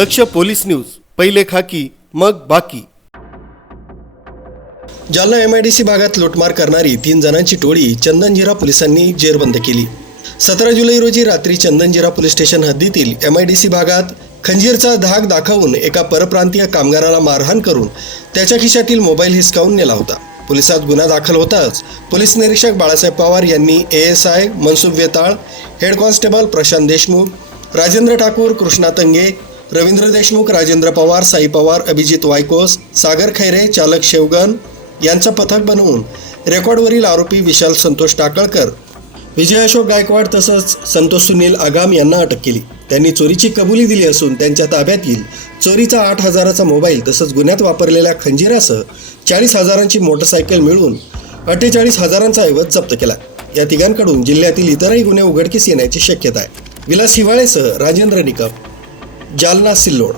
दक्ष police news पहिले खाकी मग बाकी. Jalna M I D C भागात लुटमार करणारी तीन जणांची टोळी चंदनजिरा पोलिसांनी जेरबंद केली. सतरा जुलै रोजी रात्री चंदनजिरा पोलीस स्टेशन हद्दीतील एम आय डी सी भागात खंजीरचा धाक दाखवून एका परप्रांतीय कामगाराला मारहाण करून त्याच्या खिशातील मोबाईल हिसकावून नेला होता. पोलिसात गुन्हा दाखल होताच पोलीस निरीक्षक बाळासाहेब पवार यांनी A S I Mansukh Vetal head constable Prashant Deshmukh Rajendra Thakur Krishna Tange Ravindra Deshmukh Rajendra Pawar Sai Pawar Abhijit Waykos Sagar Khaire चालक शेवगन यांचं पथक बनवून रेकॉर्डवरील आरोपी विशाल संतोष टाकळकर विजय अशोक गायकवाड तसंच संतोष सुनील आगाम यांना अटक केली. त्यांनी चोरीची कबुली दिली असून त्यांच्या ताब्यातील चोरीचा आठ हजाराचा मोबाईल तसंच गुन्ह्यात वापरलेल्या खंजिरासह चाळीस हजारांची मोटरसायकल मिळवून अठ्ठेचाळीस हजारांचा ऐवज जप्त केला. या तिघांकडून जिल्ह्यातील इतरही गुन्हे उघडकीस येण्याची शक्यता आहे. विलास हिवाळेसह राजेंद्र निकम. जालना सिल्लोड